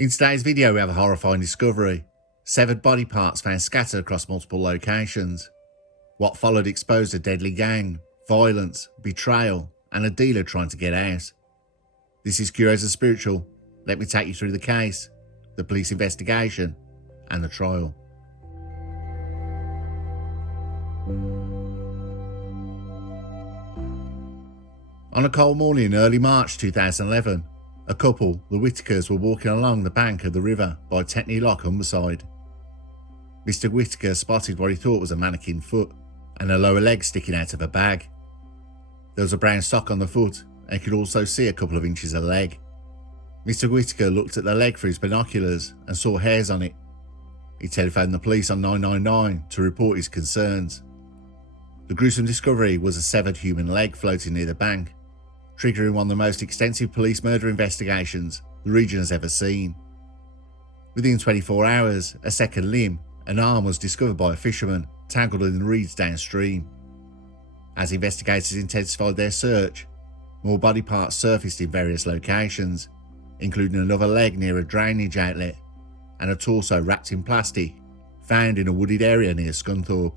In today's video, we have a horrifying discovery. Severed body parts found scattered across multiple locations. What followed exposed a deadly gang, violence, betrayal, and a dealer trying to get out. This is Curios&Spiritual. Let me take you through the case, the police investigation, and the trial. On a cold morning in early March 2011, a couple, the Whitakers, were walking along the bank of the river by Tetney Lock, Humberside. Mr. Whitaker spotted what he thought was a mannequin foot and a lower leg sticking out of a bag. There was a brown sock on the foot, and he could also see a couple of inches of leg. Mr. Whitaker looked at the leg through his binoculars and saw hairs on it. He telephoned the police on 999 to report his concerns. The gruesome discovery was a severed human leg floating near the bank, triggering one of the most extensive police murder investigations the region has ever seen. Within 24 hours, a second limb, an arm, was discovered by a fisherman tangled in the reeds downstream. As investigators intensified their search, more body parts surfaced in various locations, including another leg near a drainage outlet and a torso wrapped in plastic found in a wooded area near Scunthorpe.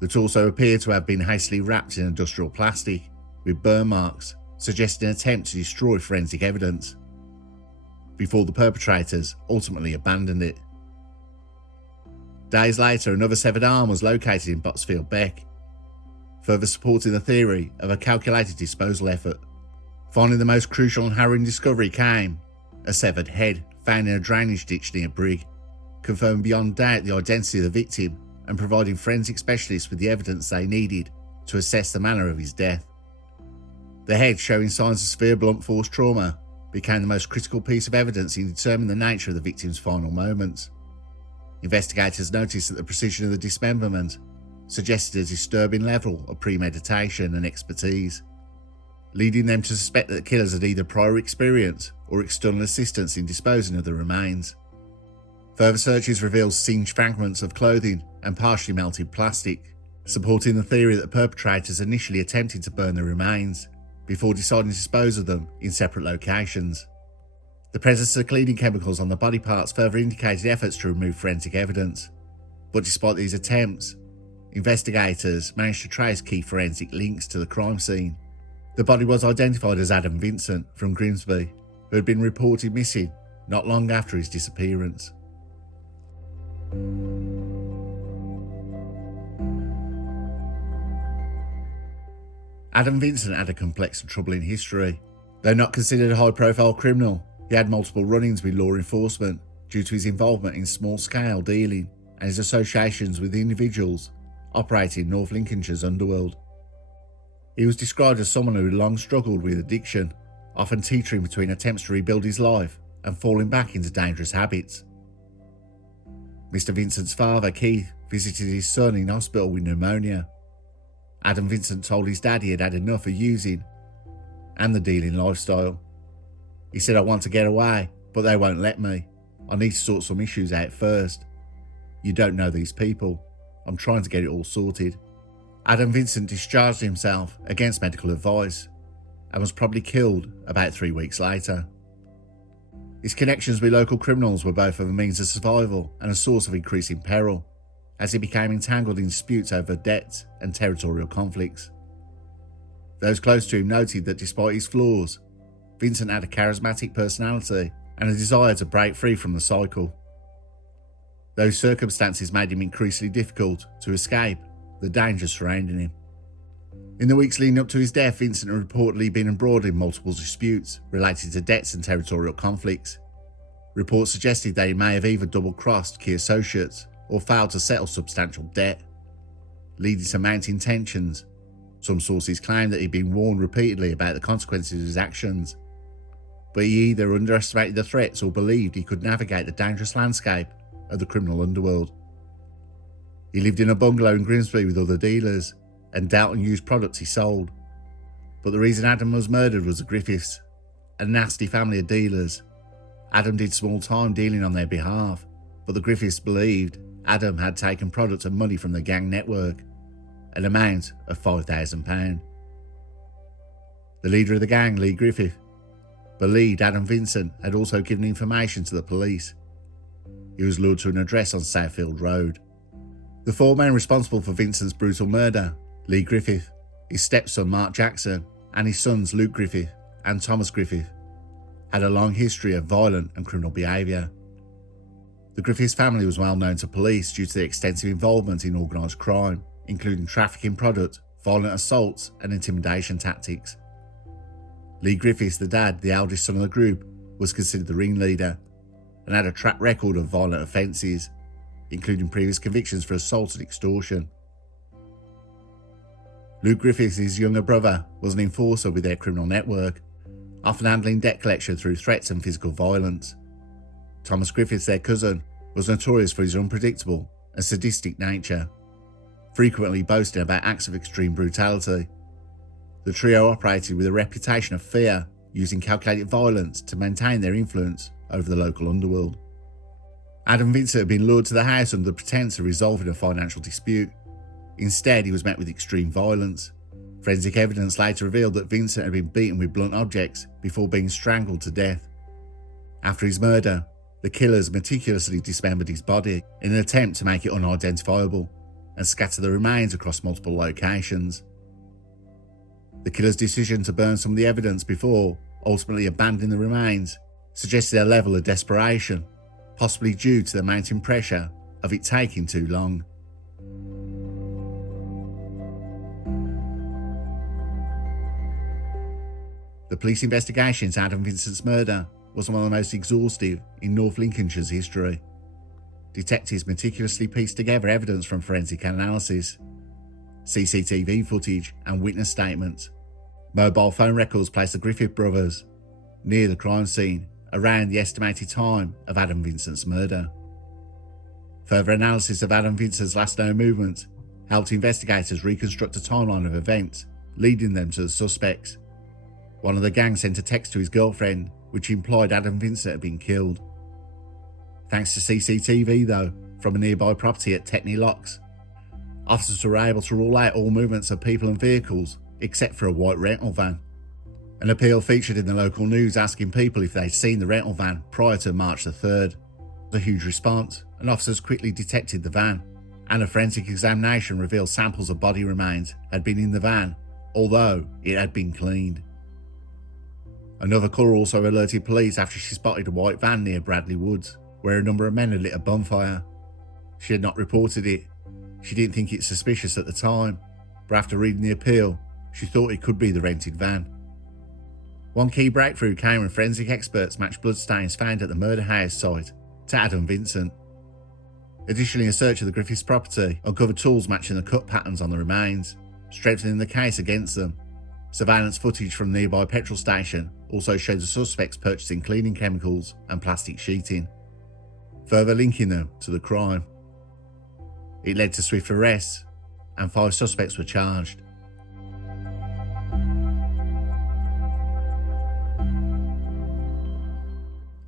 The torso appeared to have been hastily wrapped in industrial plastic with burn marks, suggesting an attempt to destroy forensic evidence, before the perpetrators ultimately abandoned it. Days later, another severed arm was located in Botsfield Beck, further supporting the theory of a calculated disposal effort. Finally, the most crucial and harrowing discovery came: a severed head found in a drainage ditch near Brigg, confirming beyond doubt the identity of the victim and providing forensic specialists with the evidence they needed to assess the manner of his death. The head, showing signs of severe blunt force trauma, became the most critical piece of evidence in determining the nature of the victim's final moments. Investigators noticed that the precision of the dismemberment suggested a disturbing level of premeditation and expertise, leading them to suspect that the killers had either prior experience or external assistance in disposing of the remains. Further searches revealed singed fragments of clothing and partially melted plastic, supporting the theory that the perpetrators initially attempted to burn the remains before deciding to dispose of them in separate locations. The presence of cleaning chemicals on the body parts further indicated efforts to remove forensic evidence, but despite these attempts, investigators managed to trace key forensic links to the crime scene. The body was identified as Adam Vincent from Grimsby, who had been reported missing not long after his disappearance. Adam Vincent had a complex and troubling history. Though not considered a high-profile criminal, he had multiple run-ins with law enforcement due to his involvement in small-scale dealing and his associations with individuals operating in North Lincolnshire's underworld. He was described as someone who had long struggled with addiction, often teetering between attempts to rebuild his life and falling back into dangerous habits. Mr. Vincent's father, Keith, visited his son in hospital with pneumonia. Adam Vincent told his dad he had had enough of using and the dealing lifestyle. He said, "I want to get away, but they won't let me. I need to sort some issues out first. You don't know these people. I'm trying to get it all sorted." Adam Vincent discharged himself against medical advice and was probably killed about 3 weeks later. His connections with local criminals were both a means of survival and a source of increasing peril, as he became entangled in disputes over debts and territorial conflicts. Those close to him noted that despite his flaws, Vincent had a charismatic personality and a desire to break free from the cycle. Those circumstances made him increasingly difficult to escape the dangers surrounding him. In the weeks leading up to his death, Vincent had reportedly been embroiled in multiple disputes related to debts and territorial conflicts. Reports suggested that he may have either double-crossed key associates or failed to settle substantial debt, leading to mounting tensions. Some sources claim that he'd been warned repeatedly about the consequences of his actions, but he either underestimated the threats or believed he could navigate the dangerous landscape of the criminal underworld. He lived in a bungalow in Grimsby with other dealers and dealt and used products he sold. But the reason Adam was murdered was the Griffiths, a nasty family of dealers. Adam did small time dealing on their behalf, but the Griffiths believed Adam had taken products and money from the gang network, an amount of £5,000. The leader of the gang, Lee Griffith, believed Adam Vincent had also given information to the police. He was lured to an address on Southfield Road. The four men responsible for Vincent's brutal murder, Lee Griffith, his stepson Mark Jackson, and his sons Luke Griffith and Thomas Griffith, had a long history of violent and criminal behaviour. The Griffiths family was well known to police due to their extensive involvement in organised crime, including trafficking product, violent assaults and intimidation tactics. Lee Griffiths, the dad, the eldest son of the group, was considered the ringleader and had a track record of violent offences, including previous convictions for assault and extortion. Luke Griffiths, his younger brother, was an enforcer with their criminal network, often handling debt collection through threats and physical violence. Thomas Griffiths, their cousin, was notorious for his unpredictable and sadistic nature, frequently boasting about acts of extreme brutality. The trio operated with a reputation of fear, using calculated violence to maintain their influence over the local underworld. Adam Vincent had been lured to the house under the pretense of resolving a financial dispute. Instead, he was met with extreme violence. Forensic evidence later revealed that Vincent had been beaten with blunt objects before being strangled to death. After his murder, the killers meticulously dismembered his body in an attempt to make it unidentifiable and scatter the remains across multiple locations. The killer's decision to burn some of the evidence before ultimately abandoning the remains suggested a level of desperation, possibly due to the mounting pressure of it taking too long. The police investigation into Adam Vincent's murder was one of the most exhaustive in North Lincolnshire's history. Detectives meticulously pieced together evidence from forensic analysis, CCTV footage and witness statements. Mobile phone records placed the Griffith brothers near the crime scene around the estimated time of Adam Vincent's murder. Further analysis of Adam Vincent's last known movements helped investigators reconstruct a timeline of events, leading them to the suspects. One of the gang sent a text to his girlfriend which implied Adam Vincent had been killed. Thanks to CCTV, though, from a nearby property at Tetney Locks, officers were able to rule out all movements of people and vehicles except for a white rental van. An appeal featured in the local news asking people if they'd seen the rental van prior to March the 3rd. A huge response, and officers quickly detected the van, and a forensic examination revealed samples of body remains had been in the van, although it had been cleaned. Another caller also alerted police after she spotted a white van near Bradley Woods, where a number of men had lit a bonfire. She had not reported it. She didn't think it suspicious at the time, but after reading the appeal, she thought it could be the rented van. One key breakthrough came when forensic experts matched bloodstains found at the murder house site to Adam Vincent. Additionally, a search of the Griffiths property uncovered tools matching the cut patterns on the remains, strengthening the case against them. Surveillance footage from the nearby petrol station also showed the suspects purchasing cleaning chemicals and plastic sheeting, further linking them to the crime. It led to swift arrests, and 5 suspects were charged.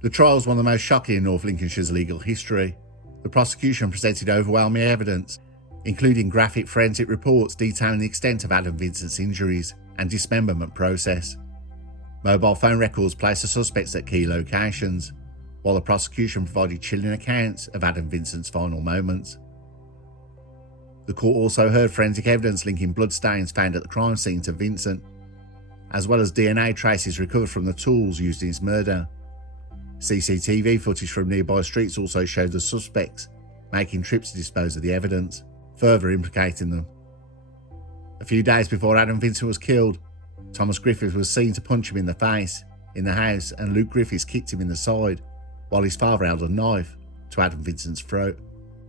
The trial was one of the most shocking in North Lincolnshire's legal history. The prosecution presented overwhelming evidence, including graphic forensic reports detailing the extent of Adam Vincent's injuries and dismemberment process. Mobile phone records placed the suspects at key locations, while the prosecution provided chilling accounts of Adam Vincent's final moments. The court also heard forensic evidence linking bloodstains found at the crime scene to Vincent, as well as DNA traces recovered from the tools used in his murder. CCTV footage from nearby streets also showed the suspects making trips to dispose of the evidence, further implicating them. A few days before Adam Vincent was killed, Thomas Griffith was seen to punch him in the face in the house, and Luke Griffiths kicked him in the side, while his father held a knife to Adam Vincent's throat.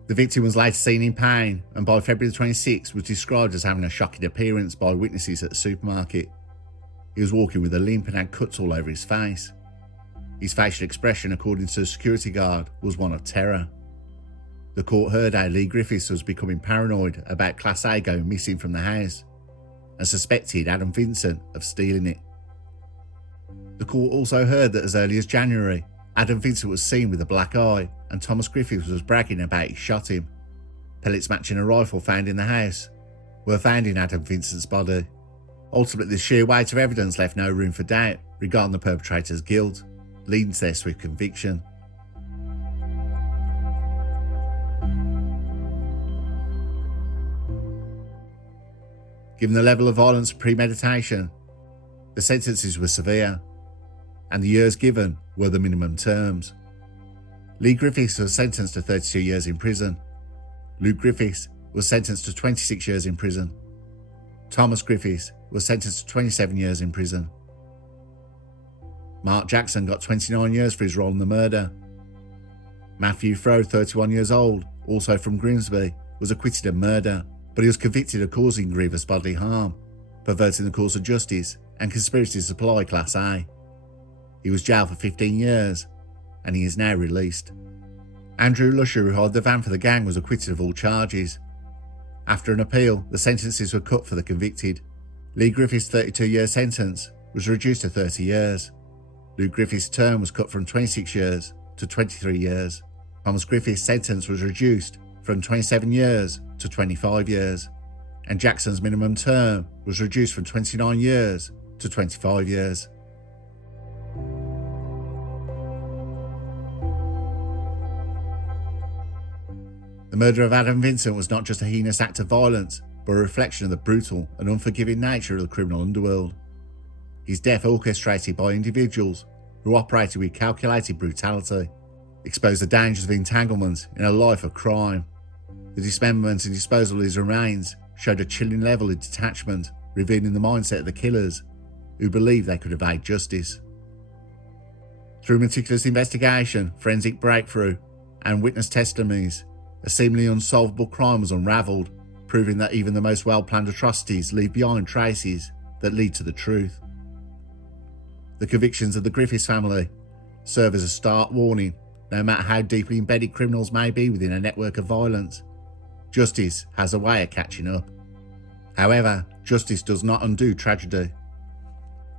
The victim was later seen in pain, and by February 26 was described as having a shocking appearance by witnesses at the supermarket. He was walking with a limp and had cuts all over his face. His facial expression, according to a security guard, was one of terror. The court heard how Lee Griffiths was becoming paranoid about Class A going missing from the house and suspected Adam Vincent of stealing it. The court also heard that as early as January, Adam Vincent was seen with a black eye and Thomas Griffiths was bragging about he shot him. Pellets matching a rifle found in the house were found in Adam Vincent's body. Ultimately, the sheer weight of evidence left no room for doubt, regarding the perpetrator's guilt, leading to their swift conviction. Given the level of violence and premeditation, the sentences were severe, and the years given were the minimum terms. Lee Griffiths was sentenced to 32 years in prison. Luke Griffiths was sentenced to 26 years in prison. Thomas Griffiths was sentenced to 27 years in prison. Mark Jackson got 29 years for his role in the murder. Matthew Froh, 31 years old, also from Grimsby, was acquitted of murder, but he was convicted of causing grievous bodily harm, perverting the course of justice, and conspiracy to supply Class A. He was jailed for 15 years, and he is now released. Andrew Lusher, who hired the van for the gang, was acquitted of all charges. After an appeal, the sentences were cut for the convicted. Lee Griffiths' 32-year sentence was reduced to 30 years. Luke Griffiths' term was cut from 26 years to 23 years. Thomas Griffiths' sentence was reduced from 27 years to 25 years. And Jackson's minimum term was reduced from 29 years to 25 years. The murder of Adam Vincent was not just a heinous act of violence, but a reflection of the brutal and unforgiving nature of the criminal underworld. His death, orchestrated by individuals who operated with calculated brutality, exposed the dangers of entanglement in a life of crime. The dismemberment and disposal of his remains showed a chilling level of detachment, revealing the mindset of the killers, who believed they could evade justice. Through meticulous investigation, forensic breakthrough, and witness testimonies, a seemingly unsolvable crime was unravelled, proving that even the most well-planned atrocities leave behind traces that lead to the truth. The convictions of the Griffiths family serve as a stark warning. No matter how deeply embedded criminals may be within a network of violence, justice has a way of catching up. However, justice does not undo tragedy.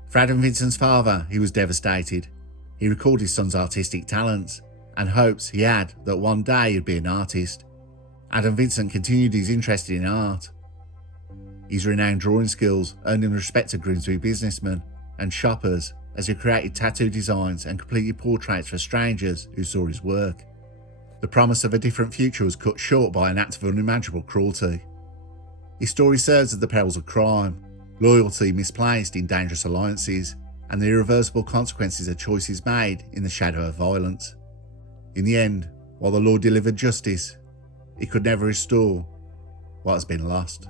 For Adam Vincent's father, he was devastated. He recalled his son's artistic talents and hopes he had that one day he'd be an artist. Adam Vincent continued his interest in art. His renowned drawing skills earned him the respect of Grimsby businessmen and shoppers as he created tattoo designs and completed portraits for strangers who saw his work. The promise of a different future was cut short by an act of unimaginable cruelty. His story serves as the perils of crime, loyalty misplaced in dangerous alliances, and the irreversible consequences of choices made in the shadow of violence. In the end, while the law delivered justice, it could never restore what has been lost.